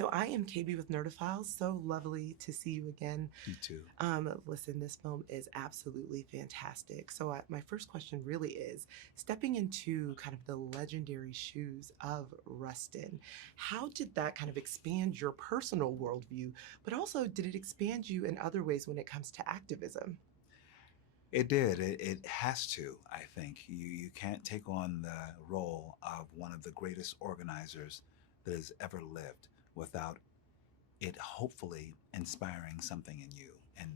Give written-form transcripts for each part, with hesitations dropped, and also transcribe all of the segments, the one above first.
So I am KB with Nerdophiles. So lovely to see you again. You too. Listen, this film is absolutely fantastic. So my first question really is, stepping into kind of the legendary shoes of Rustin, how did that kind of expand your personal worldview, but also did it expand you in other ways when it comes to activism? It did. It has to, I think. You can't take on the role of one of the greatest organizers that has ever lived without it hopefully inspiring something in you. And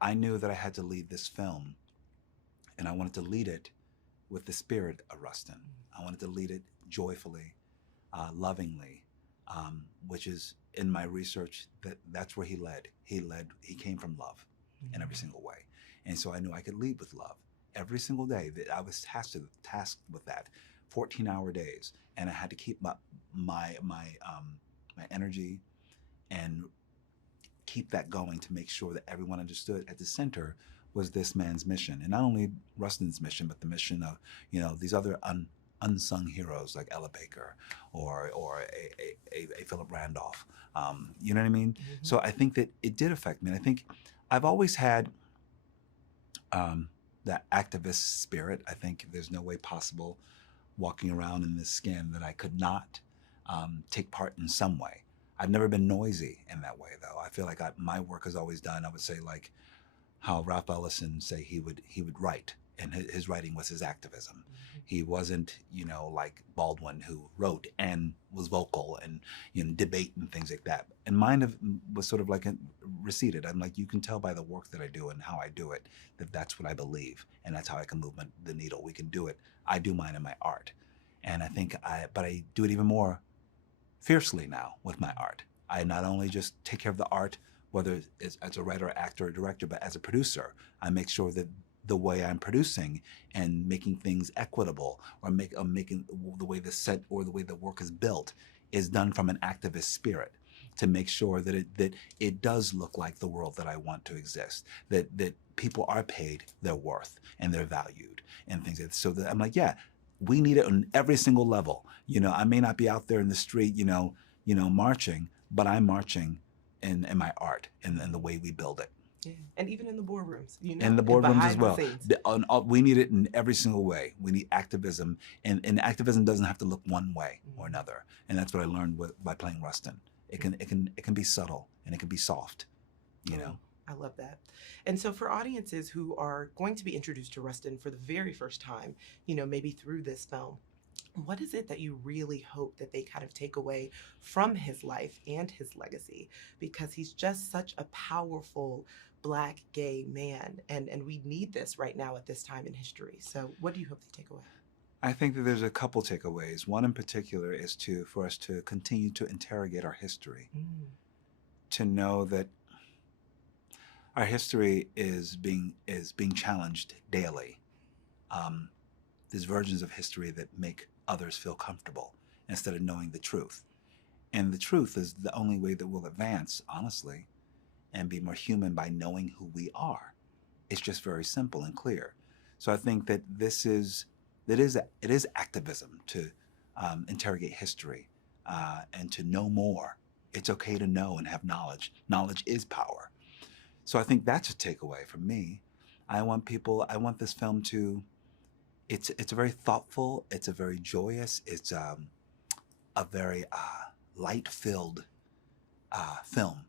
I knew that I had to lead this film, and I wanted to lead it with the spirit of Rustin. I wanted to lead it joyfully, lovingly, which is in my research that's where he led. He came from love in every single way. And so I knew I could lead with love every single day. That I was tasked with that, 14-hour days, and I had to keep my energy and keep that going to make sure that everyone understood at the center was this man's mission, and not only Rustin's mission, but the mission of these other unsung heroes like Ella Baker or a Philip Randolph. You know what I mean? Mm-hmm. So I think that it did affect me, and I think I've always had that activist spirit. I think there's no way possible walking around in this skin that I could not take part in some way. I've never been noisy in that way, though. I feel like my work is always done. I would say, like how Ralph Ellison say he would write, and his writing was his activism. Mm-hmm. He wasn't, like Baldwin, who wrote and was vocal and debate and things like that. And mine was sort of like receded. I'm like, you can tell by the work that I do and how I do it that that's what I believe, and that's how I can move the needle. We can do it. I do mine in my art, and I think but I do it even more fiercely now with my art. I not only just take care of the art, whether it's as a writer, actor, or director, but as a producer, I make sure that the way I'm producing and making things equitable, or making the way the set or the way the work is built is done from an activist spirit, to make sure that it does look like the world that I want to exist, that people are paid their worth and they're valued and things like that. So that I'm like, yeah, we need it on every single level. I may not be out there in the street, marching, but I'm marching in my art and the way we build it. Yeah. And even in the boardrooms, In the boardrooms as behind well. the scenes. We need it in every single way. We need activism, and activism doesn't have to look one way or another. And that's what I learned by playing Rustin. It can be subtle, and it can be soft, I love that. And so for audiences who are going to be introduced to Rustin for the very first time, maybe through this film, what is it that you really hope that they kind of take away from his life and his legacy? Because he's just such a powerful Black gay man, and we need this right now at this time in history. So what do you hope they take away? I think that there's a couple takeaways. One in particular is for us to continue to interrogate our history, to know that our history is being challenged daily. There's versions of history that make others feel comfortable instead of knowing the truth. And the truth is the only way that we'll advance, honestly, and be more human, by knowing who we are. It's just very simple and clear. So I think that it is activism to interrogate history and to know more. It's okay to know and have knowledge. Knowledge is power. So I think that's a takeaway from me. I want this film to, it's a very thoughtful, it's a very joyous, it's a very light-filled film.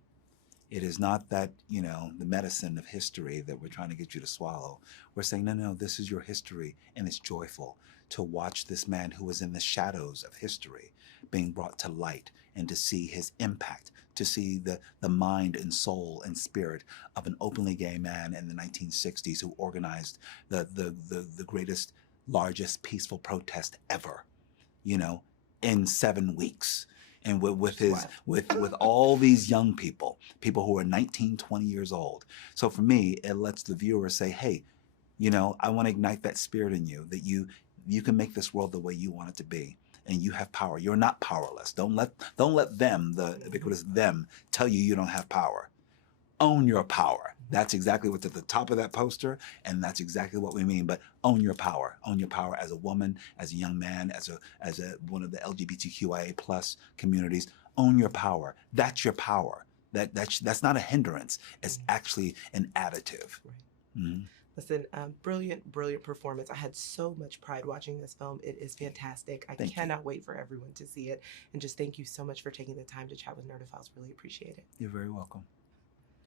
It is not that, the medicine of history that we're trying to get you to swallow. We're saying, no, this is your history, and it's joyful to watch this man who was in the shadows of history being brought to light, and to see his impact, to see the mind and soul and spirit of an openly gay man in the 1960s who organized the greatest, largest peaceful protest ever, in 7 weeks. And with all these young people who are 19, 20 years old. So for me, it lets the viewer say, hey, I want to ignite that spirit in you, that you can make this world the way you want it to be. And you have power. You're not powerless. Don't let them, the ubiquitous them, tell you don't have power. Own your power. That's exactly what's at the top of that poster, and that's exactly what we mean. But own your power. Own your power as a woman, as a young man, as a one of the LGBTQIA plus communities. Own your power. That's your power. That's not a hindrance. It's actually an additive. Right. Mhm. Listen, brilliant, brilliant performance. I had so much pride watching this film. It is fantastic. I Thank you. cannot wait for everyone to see it. And just thank you so much for taking the time to chat with Nerdophiles. Really appreciate it. You're very welcome.